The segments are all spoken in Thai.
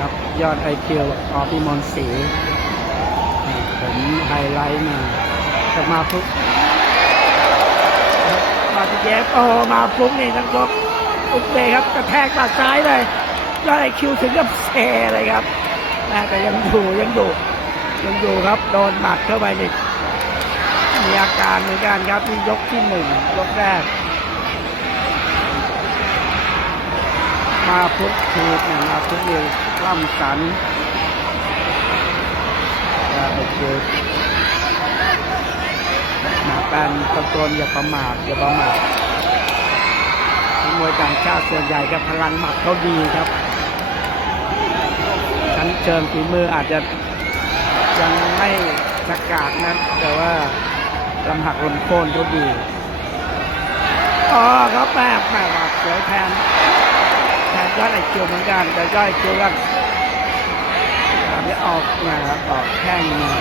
ครับยอดไอคิวออพิมลศรีผมไฮไลท์มาจะมาฟุกมาที่เจฟโอ้มาฟุกนี่ทั้งยกอุกเบย์ครับกระแทกตัดซ้ายเลยยอดไอคิวถึงกับเซเลยครับแต่ยังอยู่ยังอยู่ยังอยู่ครับโดนหมัดเข้าไปนี่มีอาการเหมือนกันครับนี่ยกที่หนึ่งยกแรก มาพุกทีเนี่ยมาพุกเรียล่ำสันก็โอเคนะการตะโกนอย่าประมาทอย่าประมาทนักมวยต่างชาติส่วนใหญ่กับพลังหมัดเขาดีครับชั้นเชิงฝีมืออาจจะยังไม่สกาดนะแต่ว่าลำหักลำโคนเขาดีอ๋อครับแม่แม่หวัดเสียวแทน แทนยอดไอคิวเหมือนกันแต่ยอดไอคิวกันนี้ออกนะครับออกแข้งมา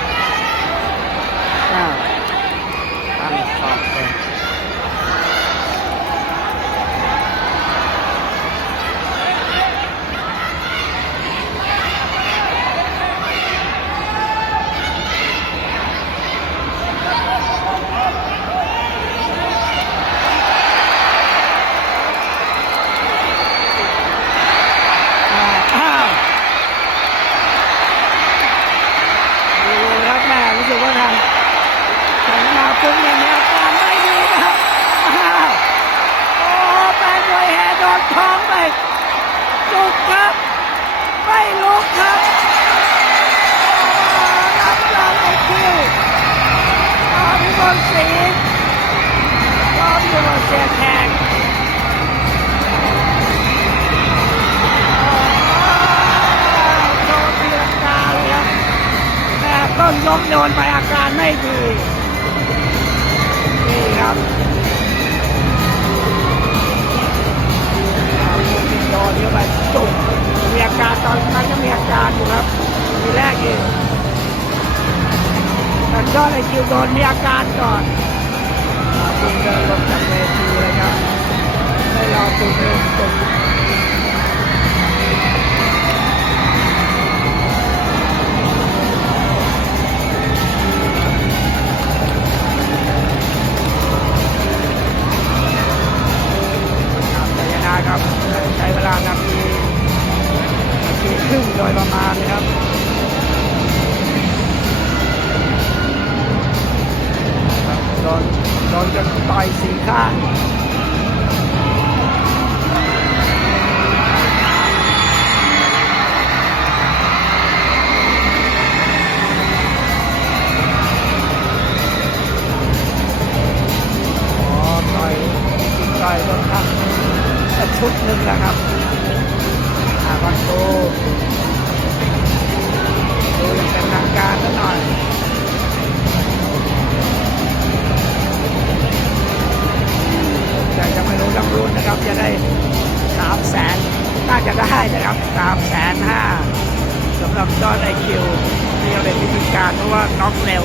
อ้าวตั้งออกไป ต้นยกโดนไปอาการไม่ดีนี่ครับโดนเข้าไปจุกมีอาการตอนนั้นก็มีอาการอยู่ครับทีแรกเองแต่ยอดไอคิวโดนมีอาการก่อนคุณเดินลงจากเวทีเลยครับไม่รอคุณเดินตรง โดยประมาณนะครับครับโดนโดนจนต่อยสีข้าง นะครับจะได้สามแสนน่าจะได้นะครับสามแสนห้าสำหรับยอดไอคิวที่จะเป็นวิธีการเพราะว่าน็อกเร็ว